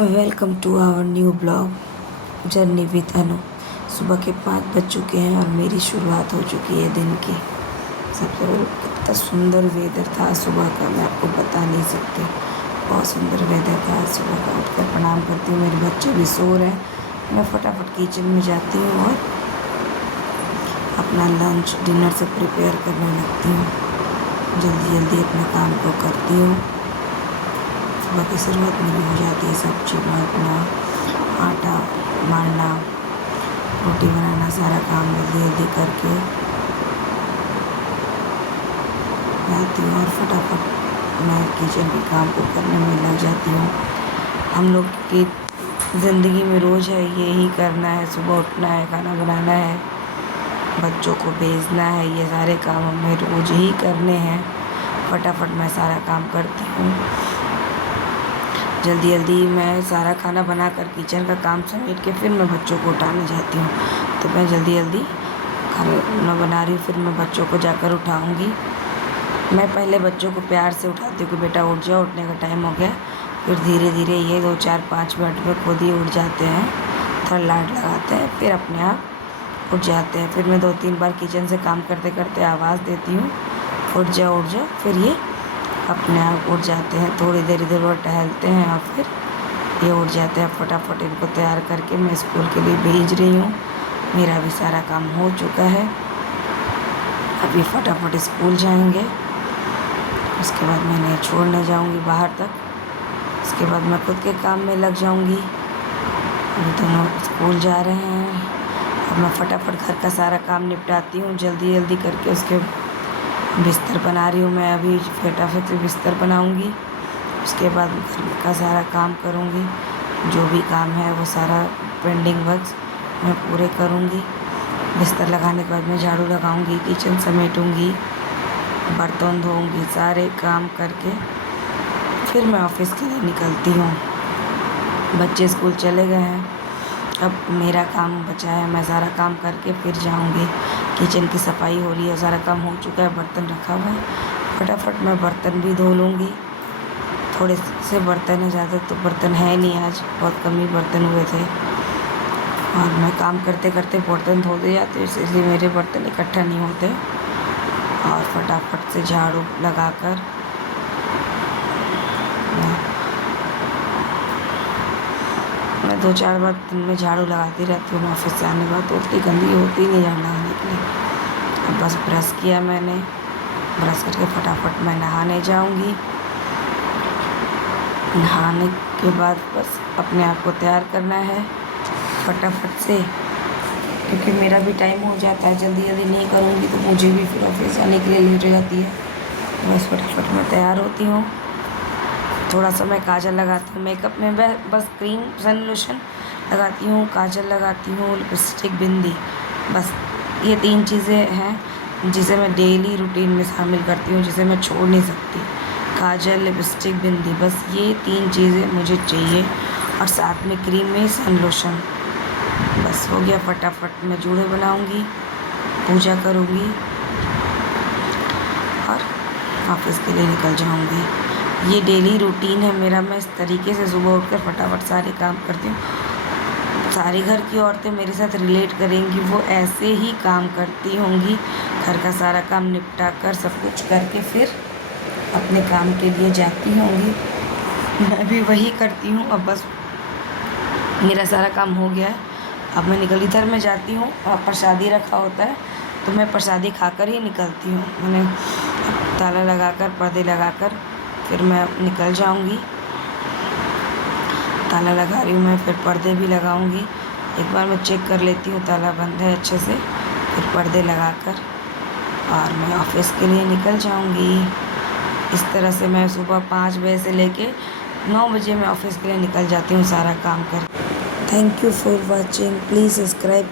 Welcome to our new blog journey with Anu. सुबह के 5 बज चुके हैं और मेरी शुरुआत हो चुकी है दिन की। सबसे कितना सुंदर वेदर था सुबह का, मैं आपको बता नहीं सकती। बहुत सुंदर वेदर था सुबह का। उठकर प्रणाम करती हूँ, मेरे बच्चे भी सो रहे हैं। मैं फटाफट किचन में जाती हूँ और अपना लंच डिनर से प्रिपेयर करने लगती हूँ। जल्दी जल्दी अपने काम को करती हूँ। सुबह की शुरुआत मेरी हो जाती है सब्जी बनाना, आटा मारना, रोटी बनाना, सारा काम जल्दी जल्दी करके जाती हूँ और फटाफट मैं किचन के काम को करने में लग जाती हूँ। हम लोग की ज़िंदगी में रोज़ है यही करना है, सुबह उठना है, खाना बनाना है, बच्चों को भेजना है, ये सारे काम हमें रोज़ ही करने हैं। फटाफट मैं सारा काम करती हूँ। जल्दी जल्दी मैं सारा खाना बनाकर किचन का काम समेट के फिर मैं बच्चों को उठाने जाती हूँ। तो मैं जल्दी जल्दी खाना बना रही हूँ, फिर मैं बच्चों को जाकर उठाऊँगी। मैं पहले बच्चों को प्यार से उठाती हूँ कि बेटा उठ जाओ, उठने का टाइम हो गया। फिर धीरे धीरे ये 2 4 5 मिनट में खुद ही उठ जाते हैं, थोड़ा लाड लगाते हैं, फिर अपने आप उठ जाते हैं। फिर मैं 2-3 बार किचन से काम करते करते आवाज़ देती हूँ, उठ जाओ उठ जाओ। फिर ये अपने आप उठ जाते हैं, थोड़ी देर इधर उधर टहलते हैं और फिर ये उठ जाते हैं। फटाफट इनको तैयार करके मैं स्कूल के लिए भेज रही हूँ। मेरा भी सारा काम हो चुका है, अभी फटाफट स्कूल जाएंगे। उसके बाद मैं इन्हें छोड़ने जाऊँगी बाहर तक। उसके बाद मैं खुद के काम में लग जाऊँगी। अभी दोनों स्कूल जा रहे हैं। अब मैं फटाफट घर का सारा काम निपटाती हूँ जल्दी जल्दी करके। उसके बिस्तर बना रही हूँ मैं, अभी फटाफट से बिस्तर बनाऊँगी। उसके बाद घर का सारा काम करूँगी, जो भी काम है वो सारा पेंडिंग वर्क्स मैं पूरे करूँगी। बिस्तर लगाने के बाद मैं झाड़ू लगाऊँगी, किचन समेटूँगी, बर्तन धोऊँगी, सारे काम करके फिर मैं ऑफिस के लिए निकलती हूँ। बच्चे स्कूल चले गए हैं, अब मेरा काम बचा है, मैं सारा काम करके फिर जाऊँगी। किचन की सफाई हो रही है, सारा काम हो चुका है, बर्तन रखा हुआ है। फटाफट मैं बर्तन भी धो लूँगी। थोड़े से बर्तन है, ज़्यादा तो बर्तन है नहीं, आज बहुत कम ही बर्तन हुए थे और मैं काम करते करते बर्तन धोते जाते, इसलिए मेरे बर्तन इकट्ठा नहीं होते। और फटाफट से झाड़ू लगाकर मैं 2-4 बार दिन में झाड़ू लगाती रहती हूँ। ऑफिस से आने के बाद तो उतनी गंदी होती नहीं झाड़ू लगाने के लिए। अब बस ब्रश किया मैंने, ब्रश करके फटाफट मैं नहाने जाऊँगी। नहाने के बाद बस अपने आप को तैयार करना है फटाफट से, क्योंकि मेरा भी टाइम हो जाता है। जल्दी जल्दी नहीं करूँगी तो मुझे भी फिर ऑफिस जाने के लिए लेट हो जाती है। बस फटाफट मैं तैयार होती हूँ। थोड़ा सा मैं काजल लगाती हूँ, मेकअप में बस क्रीम सन लोशन लगाती हूँ, काजल लगाती हूँ, लिपस्टिक, बिंदी, बस ये 3 चीज़ें हैं जिसे मैं डेली रूटीन में शामिल करती हूँ, जिसे मैं छोड़ नहीं सकती। काजल, लिपस्टिक, बिंदी, बस ये 3 चीज़ें मुझे चाहिए और साथ में क्रीम में सन लोशन। बस हो गया। फटाफट मैं जूड़े बनाऊँगी, पूजा करूँगी और ऑफिस के लिए निकल जाऊँगी। ये डेली रूटीन है मेरा। मैं इस तरीके से सुबह उठकर फटाफट सारे काम करती हूँ। सारी घर की औरतें मेरे साथ रिलेट करेंगी, वो ऐसे ही काम करती होंगी। घर का सारा काम निपटा कर सब कुछ करके फिर अपने काम के लिए जाती होंगी। मैं भी वही करती हूँ। अब बस मेरा सारा काम हो गया है, अब मैं निकल इधर में जाती हूँ और प्रसादी रखा होता है तो मैं प्रसादी खाकर ही निकलती हूँ। मैंने ताला लगाकर, पर्दे लगाकर फिर मैं निकल जाऊँगी। ताला लगा रही हूँ मैं, फिर पर्दे भी लगाऊँगी। एक बार मैं चेक कर लेती हूँ ताला बंद है अच्छे से, फिर पर्दे लगाकर और मैं ऑफिस के लिए निकल जाऊँगी। इस तरह से मैं सुबह 5 बजे से लेके 9 बजे मैं ऑफिस के लिए निकल जाती हूँ सारा काम कर। Thank you for watching, please subscribe.